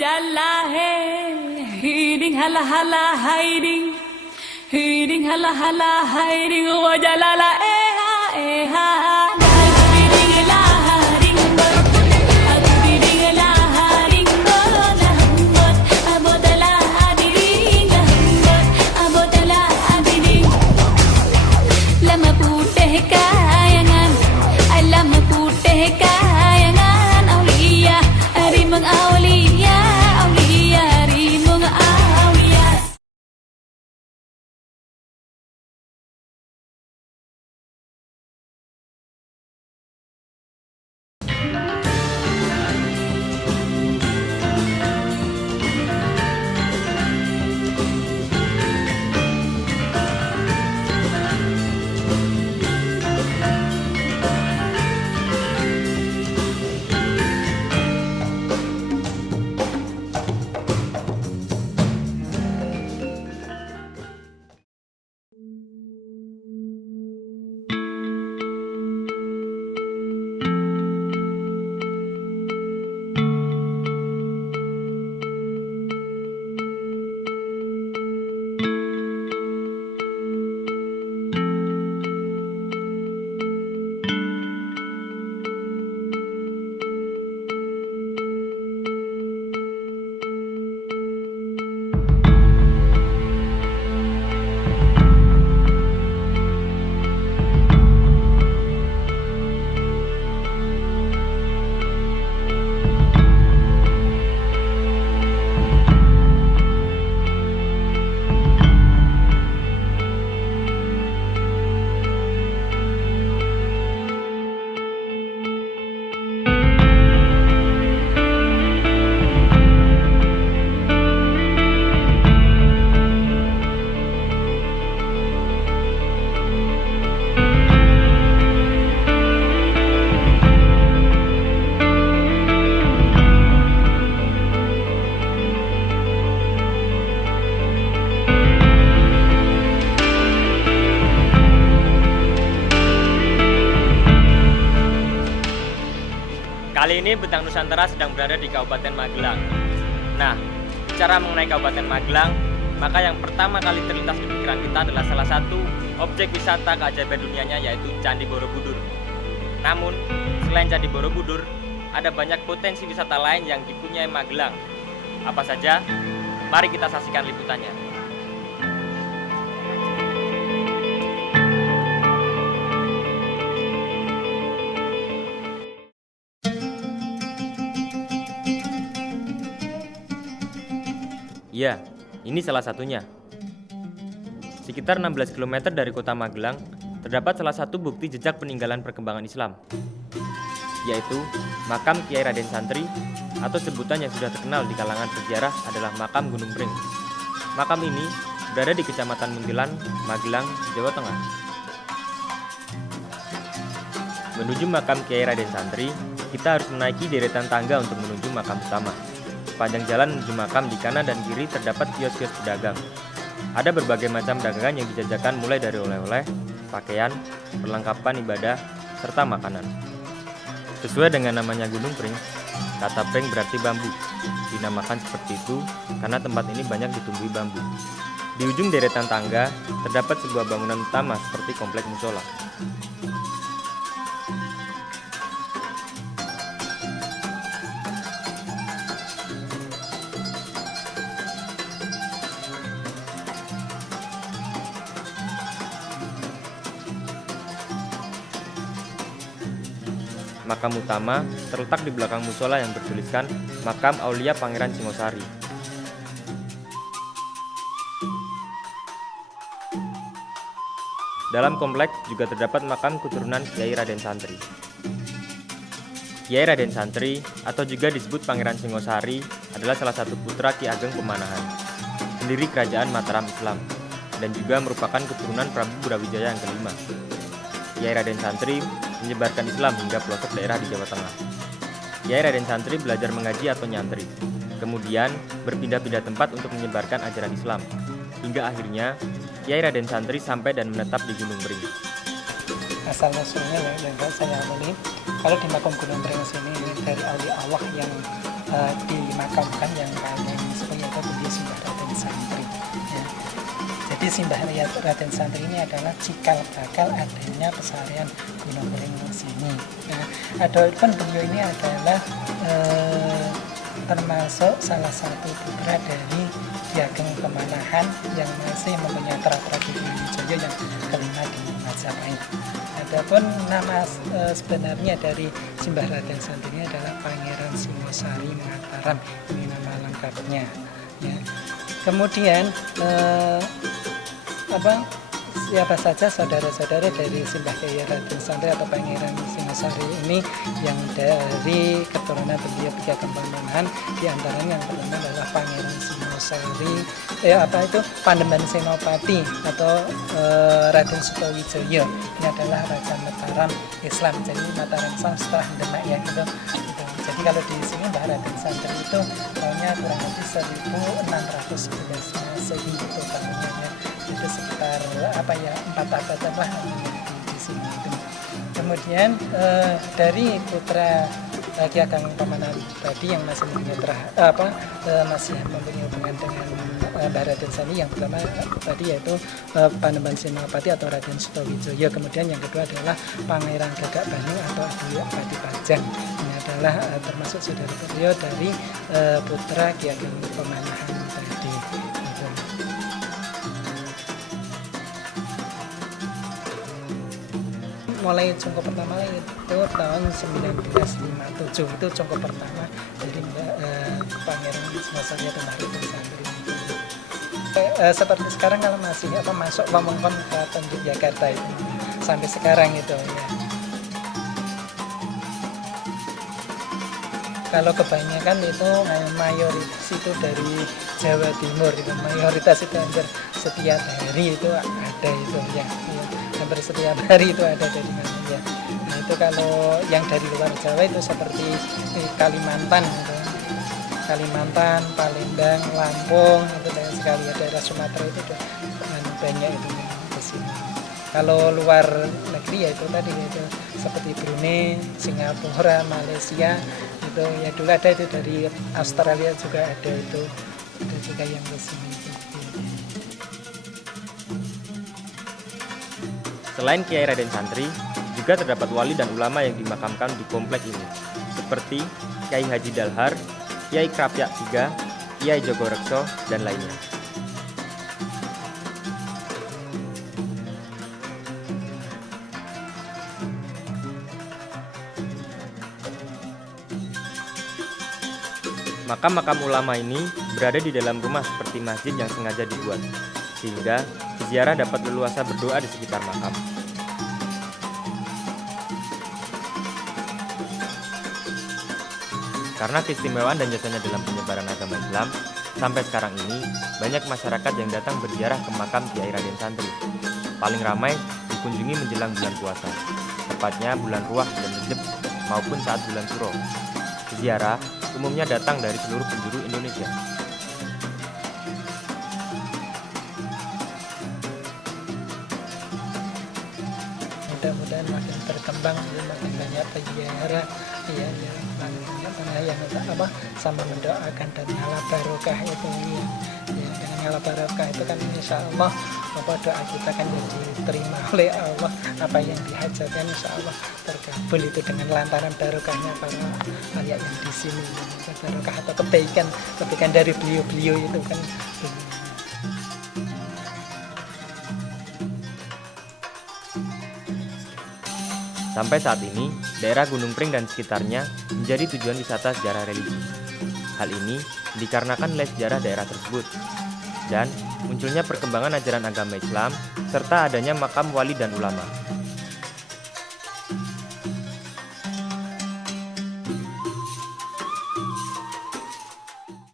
jalla hey, hiding hala hala hiding, hiding hala hala hiding, wa jalala eha. Kali ini Bentang Nusantara sedang berada di Kabupaten Magelang. Nah, bicara mengenai Kabupaten Magelang, maka yang pertama kali terlintas di pikiran kita adalah salah satu objek wisata keajaiban dunianya, yaitu Candi Borobudur. Namun, selain Candi Borobudur, ada banyak potensi wisata lain yang dipunyai Magelang. Apa saja? Mari kita saksikan liputannya. Ya, ini salah satunya. Sekitar 16 km dari kota Magelang, terdapat salah satu bukti jejak peninggalan perkembangan Islam, yaitu Makam Kiai Raden Santri, atau sebutan yang sudah terkenal di kalangan peziarah adalah Makam Gunung Pring. Makam ini berada di Kecamatan Muntilan, Magelang, Jawa Tengah. Menuju Makam Kiai Raden Santri, kita harus menaiki deretan tangga untuk menuju makam utama. Sepanjang jalan menuju makam di kanan dan kiri terdapat kios-kios pedagang. Ada berbagai macam dagangan yang dijajakan mulai dari oleh-oleh, pakaian, perlengkapan ibadah, serta makanan. Sesuai dengan namanya Gunung Pring, kata pring berarti bambu. Dinamakan seperti itu karena tempat ini banyak ditumbuhi bambu. Di ujung deretan tangga terdapat sebuah bangunan utama seperti komplek musola. Makam utama terletak di belakang musola yang bertuliskan Makam Aulia Pangeran Singosari. Dalam kompleks juga terdapat makam keturunan Kiai Raden Santri. Kiai Raden Santri atau juga disebut Pangeran Singosari adalah salah satu putra Ki Ageng Pemanahan, pendiri kerajaan Mataram Islam, dan juga merupakan keturunan Prabu Brawijaya yang kelima. Kiai Raden Santri menyebarkan Islam hingga pelosok daerah di Jawa Tengah. Kiai Raden Santri belajar mengaji atau nyantri, kemudian berpindah-pindah tempat untuk menyebarkan ajaran Islam, hingga akhirnya Kiai Raden Santri sampai dan menetap di Gunung Pring. Asal-usulnya ya, yang saya amini, kalau di makam Gunung Pring sini dari awliya Allah yang dimakamkan yang paling sepuh yaitu beliau Simbah Raden Santri ya. Jadi Simbah Raden Santri ini adalah cikal bakal adanya pesarian Gunung Pring sini. Nah, adapun beliau ini adalah termasuk salah satu putra dari Ki Ageng Pemanahan yang masih mempunyai tradisi Wijaya yang kelima di Majapahit. Adapun nama sebenarnya dari Simbah Raden Santri ini adalah Pangeran Singosari Mataram, ini nama lengkapnya. Ya. Kemudian siapa saja saudara-saudara dari Simbah Kyai Raden Santri atau Pangeran Singosari ini yang dari keturunan beliau Ki Ageng Pemanahan, di antaranya yang pertama adalah Pangeran Singosari Pandeman Senopati atau Raden Sutowijoyo. Ini adalah Raja Mataram Islam. Jadi Mataram Islam setelah Demak ya gitu. Jadi kalau di sini Mbah Raden Santri itu tahunnya kurang lebih 1611 Masehi itu tahunnya ya. Itu sekitar 4 abadan lah di sini itu. Kemudian dari putra Ki Ageng Pemanahan tadi yang masih masih mempunyai hubungan dengan Mbah Raden Santri, yang pertama tadi yaitu Panembahan Senopati atau Raden Sutowijoyo. Kemudian yang kedua adalah Pangeran Gagak Banyu atau Adipati Pajang. Ini adalah termasuk saudara beliau dari putra Ki Ageng Pemanahan tadi. Mulai cungkup pertama itu tahun 1957, itu cungkup pertama dari Pangeran Singosari atau Mbah Raden Santri. Seperti sekarang kalau masih masuk wewengkon Keraton Yogyakarta itu sampai sekarang itu ya. Kalau kebanyakan itu mayoritas itu dari Jawa Timur, itu mayoritas itu hampir setiap hari itu ada itu ya. Hampir setiap hari itu ada dari mana ya. Nah itu kalau yang dari luar Jawa itu seperti Kalimantan gitu. Kalimantan, Palembang, Lampung itu banyak sekali ya. Daerah Sumatera itu banyak itu di sini. Kalau luar negeri ya itu tadi itu seperti Brunei, Singapura, Malaysia itu ya, dulu ada itu dari Australia juga ada itu, ada juga yang ke sini itu. Selain Kiai Raden Santri, juga terdapat wali dan ulama yang dimakamkan di komplek ini, seperti Kiai Haji Dalhar, Kiai Krapyak III, Kiai Jogorekso, dan lainnya. Makam-makam ulama ini berada di dalam rumah seperti masjid yang sengaja dibuat, sehingga peziarah dapat leluasa berdoa di sekitar makam. Karena keistimewaan dan jasanya dalam penyebaran agama Islam, sampai sekarang ini banyak masyarakat yang datang berziarah ke makam Kiai Raden Santri. Paling ramai dikunjungi menjelang bulan puasa, tepatnya bulan Ruah dan Rejab maupun saat bulan Suro. Peziarah umumnya datang dari seluruh penjuru Indonesia. Mudah-mudahan makin berkembang, makin banyak peziarah ya, yang sama mendoakan dan nyala barokah itu ya, dengan nyala barokah itu kan insya Allah doa kita kan diterima oleh Allah, apa yang dihajatkan insya Allah terkabul itu dengan lantaran barokahnya para rakyat yang di sini, barokah atau kebaikan dari beliau itu kan. Sampai saat ini, daerah Gunung Pring dan sekitarnya menjadi tujuan wisata sejarah religi. Hal ini dikarenakan nilai sejarah daerah tersebut dan munculnya perkembangan ajaran agama Islam serta adanya makam wali dan ulama.